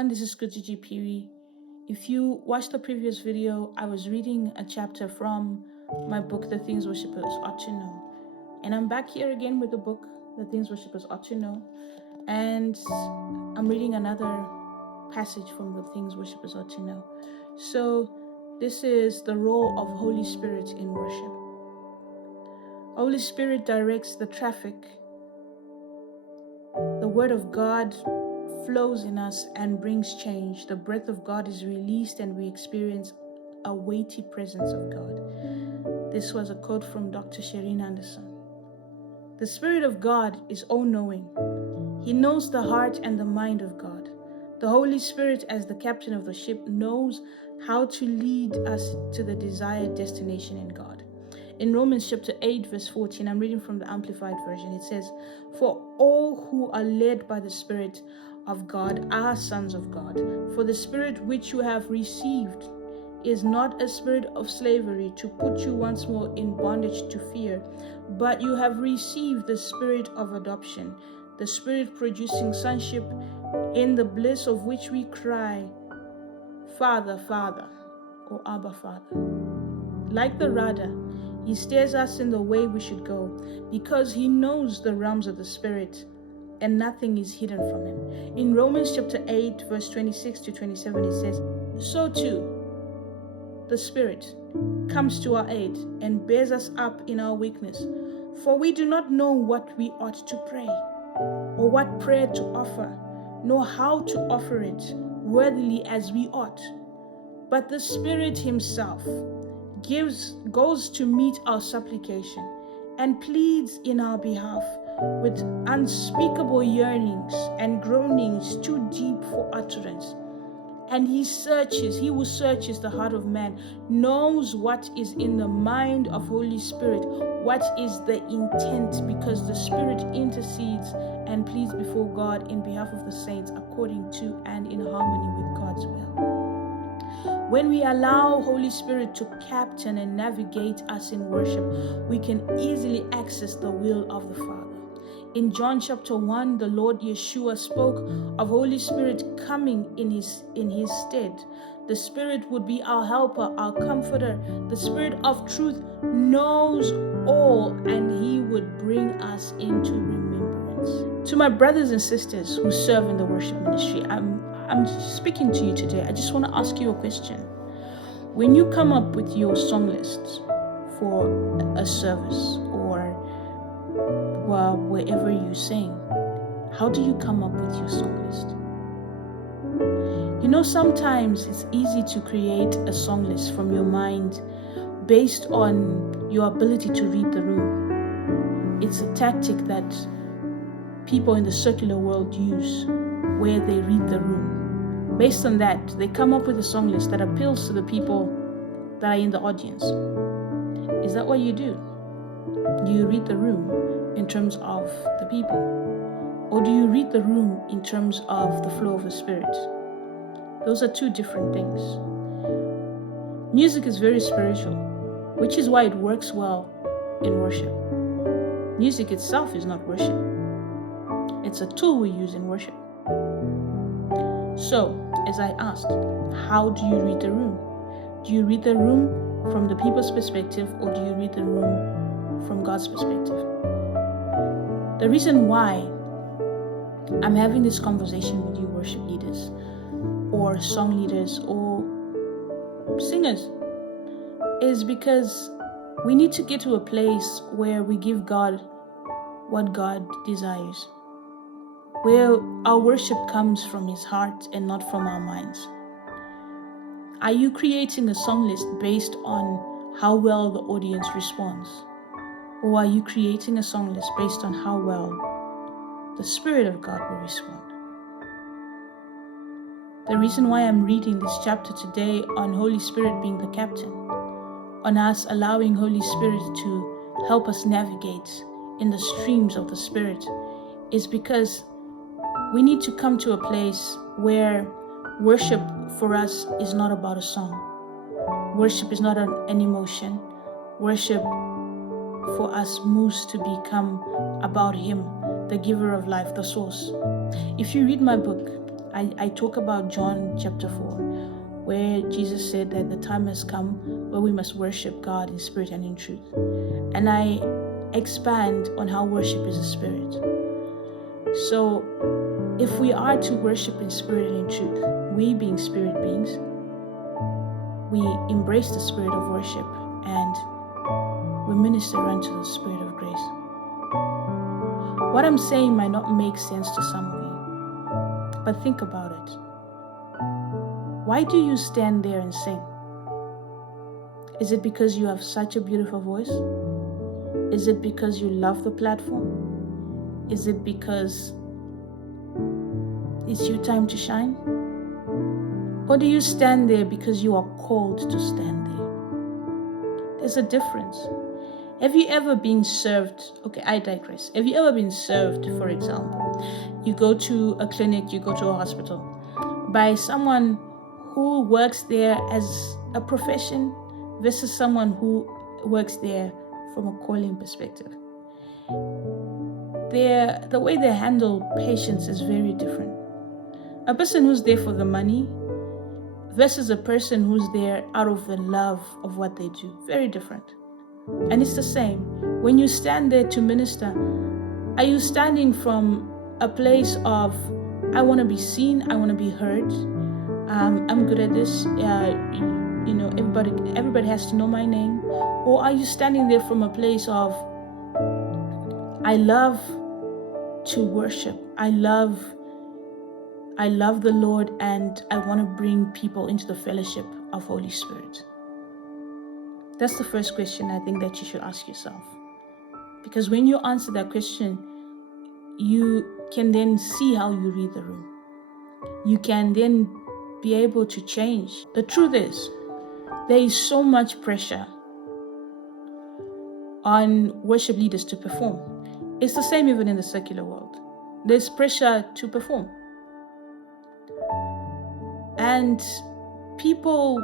everyone, this is Kudzie G Phiri. If you watched the previous video, I was reading a chapter from my book, The Things Worshippers Ought to Know. And I'm back here again with the book, The Things Worshippers Ought to Know. And I'm reading another passage from The Things Worshippers Ought to Know. So this is the role of Holy Spirit in worship. Holy Spirit directs the traffic. The Word of God flows in us and brings change. The breath of God is released and we experience a weighty presence of God. This was a quote from Dr. Shireen Anderson. The Spirit of God is all-knowing. He knows the heart and the mind of God. The Holy Spirit, as the captain of the ship, knows how to lead us to the desired destination in God. In Romans chapter 8, verse 14, I'm reading from the Amplified Version. It says, "For all who are led by the Spirit of God are sons of God. For the Spirit which you have received is not a spirit of slavery to put you once more in bondage to fear, but you have received the Spirit of adoption, the Spirit producing sonship, in the bliss of which we cry, Father, Father," or Abba, Father. Like the rudder, He steers us in the way we should go, because He knows the realms of the Spirit, and nothing is hidden from Him. In Romans chapter 8, verse 26 to 27, it says, "So too, the Spirit comes to our aid and bears us up in our weakness. For we do not know what we ought to pray, or what prayer to offer, nor how to offer it worthily as we ought. But the Spirit Himself goes to meet our supplication and pleads in our behalf with unspeakable yearnings and groanings too deep for utterance. And He who searches the heart of man, knows what is in the mind of Holy Spirit, what is the intent, because the Spirit intercedes and pleads before God in behalf of the saints according to and in harmony with God's will." When we allow Holy Spirit to captain and navigate us in worship, we can easily access the will of the Father. In John chapter 1, the Lord Yeshua spoke of Holy Spirit coming in his stead. The Spirit would be our helper, our comforter. The Spirit of truth knows all, and He would bring us into remembrance. To my brothers and sisters who serve in the worship ministry, I'm speaking to you today. I just want to ask you a question. When you come up with your song list for a service or wherever you sing, how do you come up with your song list? You know, sometimes it's easy to create a song list from your mind based on your ability to read the room. It's a tactic that people in the secular world use, where they read the room. Based on that, they come up with a song list that appeals to the people that are in the audience. Is that what you do? Do you read the room in terms of the people? Or do you read the room in terms of the flow of the Spirit? Those are two different things. Music is very spiritual, which is why it works well in worship. Music itself is not worship. It's a tool we use in worship. So, as I asked, how do you read the room? Do you read the room from the people's perspective, or do you read the room from God's perspective? The reason why I'm having this conversation with you worship leaders, or song leaders, or singers, is because we need to get to a place where we give God what God desires, where our worship comes from His heart and not from our minds. Are you creating a song list based on how well the audience responds? Or are you creating a song list based on how well the Spirit of God will respond? The reason why I'm reading this chapter today on Holy Spirit being the captain, on us allowing Holy Spirit to help us navigate in the streams of the Spirit, is because we need to come to a place where worship for us is not about a song. Worship is not an emotion. Worship for us moves to become about Him, the giver of life, the source. If you read my book, I talk about John chapter 4, where Jesus said that the time has come where we must worship God in spirit and in truth. And I expand on how worship is a spirit. So if we are to worship in spirit and in truth, we being spirit beings, we embrace the spirit of worship and we minister unto the spirit of grace. What I'm saying might not make sense to some of you, but think about it. Why do you stand there and sing? Is it because you have such a beautiful voice? Is it because you love the platform? Is it because it's your time to shine? Or do you stand there because you are called to stand there? There's a difference. Have you ever been served? Okay, I digress. Have you ever been served, for example, you go to a clinic, you go to a hospital, by someone who works there as a profession versus someone who works there from a calling perspective? The way they handle patients is very different. A person who's there for the money versus a person who's there out of the love of what they do, very different. And it's the same. When you stand there to minister, are you standing from a place of, I want to be seen, I want to be heard, I'm good at this, everybody has to know my name? Or are you standing there from a place of, I love to worship, I love the Lord, and I want to bring people into the fellowship of Holy Spirit? That's the first question I think that you should ask yourself. Because when you answer that question, you can then see how you read the room. You can then be able to change. The truth is, there is so much pressure on worship leaders to perform. It's the same even in the secular world. There's pressure to perform. And people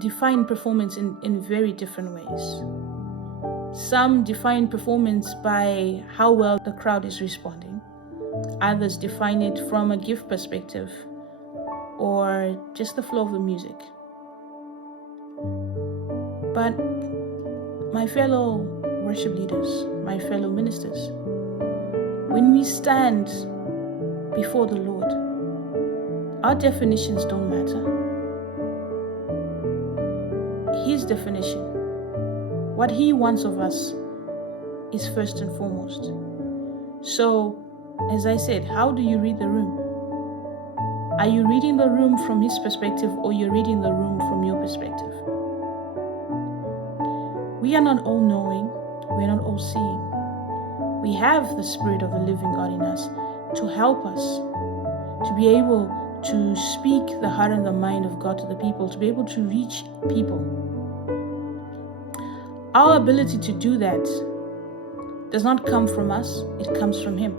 define performance in very different ways. Some define performance by how well the crowd is responding. Others define it from a gift perspective or just the flow of the music. But my fellow worship leaders, my fellow ministers, when we stand before the Lord, our definitions don't matter. His definition, what He wants of us, is first and foremost. So, as I said, how do you read the room? Are you reading the room from His perspective, or you're reading the room from your perspective? We are not all knowing, we are not all seeing. We have the Spirit of the living God in us to help us to be able to speak the heart and the mind of God to the people, to be able to reach people. Our ability to do that does not come from us, it comes from Him.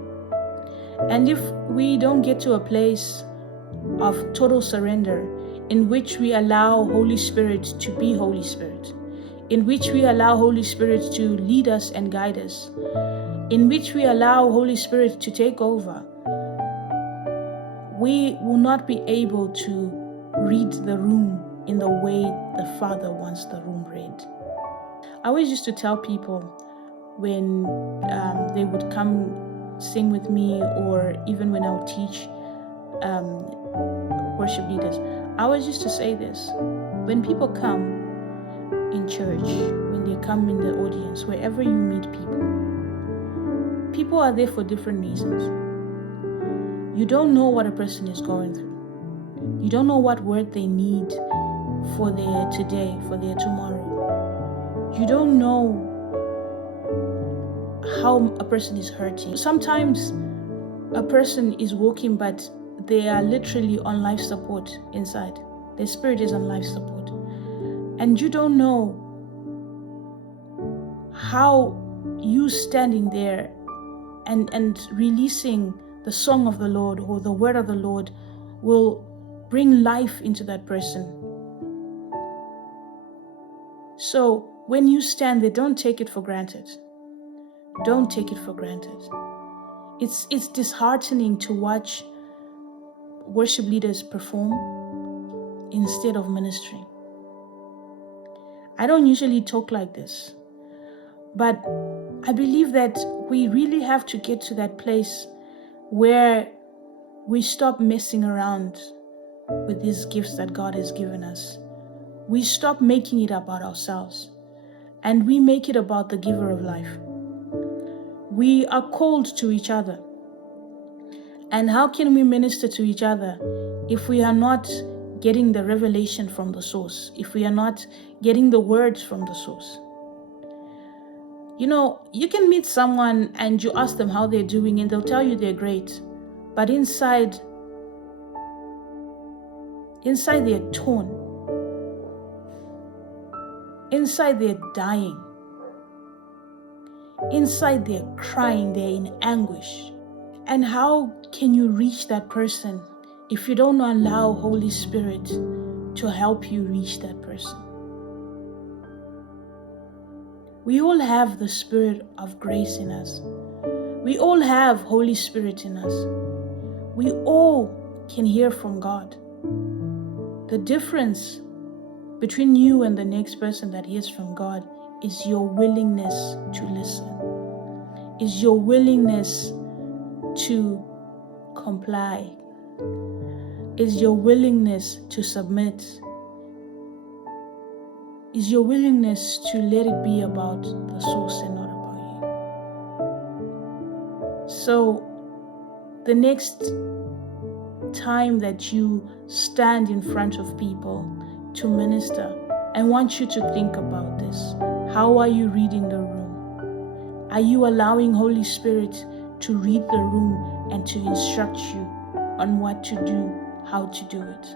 And if we don't get to a place of total surrender, in which we allow Holy Spirit to be Holy Spirit, in which we allow Holy Spirit to lead us and guide us, in which we allow Holy Spirit to take over, we will not be able to read the room in the way the Father wants the room read. I always used to tell people when they would come sing with me, or even when I would teach worship leaders, I always used to say this: when people come in church, when they come in the audience, wherever you meet people are there for different reasons. You don't know what a person is going through. You don't know what word they need for their today, for their tomorrow. You don't know how a person is hurting. Sometimes a person is walking, but they are literally on life support inside. Their spirit is on life support. And you don't know how you standing there and releasing the song of the Lord or the word of the Lord will bring life into that person. So when you stand there, don't take it for granted. Don't take it for granted. It's disheartening to watch worship leaders perform instead of ministering. I don't usually talk like this, but I believe that we really have to get to that place where we stop messing around with these gifts that God has given us. We stop making it about ourselves and we make it about the giver of life. We are called to each other. And how can we minister to each other if we are not getting the revelation from the source, if we are not getting the words from the source? You know, you can meet someone and you ask them how they're doing and they'll tell you they're great. But inside they're torn. Inside they're dying. Inside they're crying, they're in anguish. And how can you reach that person if you don't allow Holy Spirit to help you reach that person? We all have the Spirit of grace in us. We all have Holy Spirit in us. We all can hear from God. The difference between you and the next person that hears from God is your willingness to listen, is your willingness to comply, is your willingness to submit, is your willingness to let it be about the source and not about you. So the next time that you stand in front of people to minister, I want you to think about this. How are you reading the room? Are you allowing Holy Spirit to read the room and to instruct you on what to do, how to do it?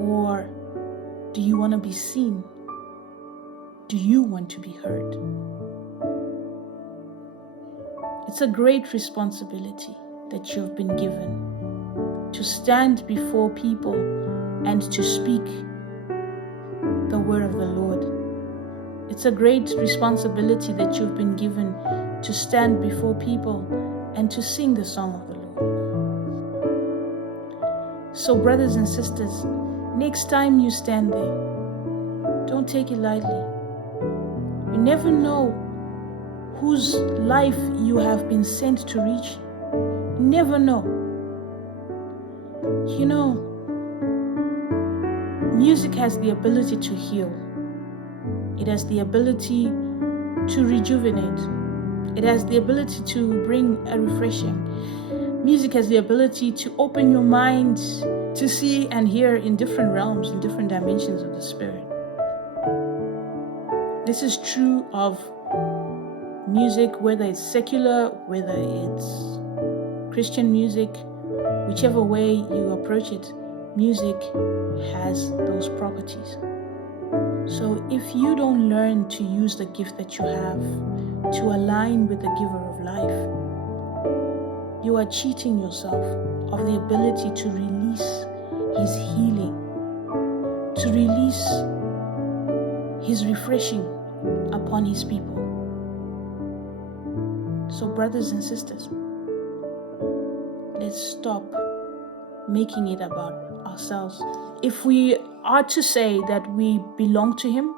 Or do you want to be seen? Do you want to be heard? It's a great responsibility that you've been given to stand before people and to speak the word of the Lord. It's a great responsibility that you've been given to stand before people and to sing the song of the Lord. So brothers and sisters, next time you stand there, don't take it lightly. You never know whose life you have been sent to reach. You never know. You know, music has the ability to heal. It has the ability to rejuvenate. It has the ability to bring a refreshing. Music has the ability to open your mind to see and hear in different realms, in different dimensions of the Spirit. This is true of music, whether it's secular, whether it's Christian music, whichever way you approach it, music has those properties. So if you don't learn to use the gift that you have to align with the giver of life, you are cheating yourself of the ability to release his healing, to release his refreshing upon his people. So brothers and sisters, let's stop making it about ourselves. If we are to say that we belong to him,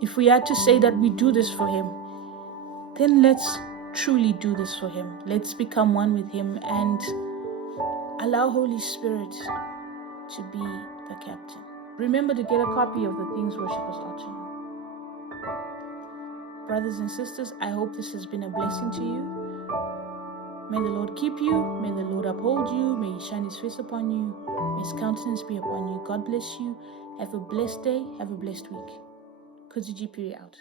if we are to say that we do this for him, then let's truly do this for him. Let's become one with him and allow Holy Spirit to be the captain. Remember to get a copy of the Things Worshippers Ought to Know. Brothers and sisters, I hope this has been a blessing to you. May the Lord keep you. May the Lord uphold you. May he shine his face upon you. May his countenance be upon you. God bless you. Have a blessed day. Have a blessed week. Kudzie G Phiri out.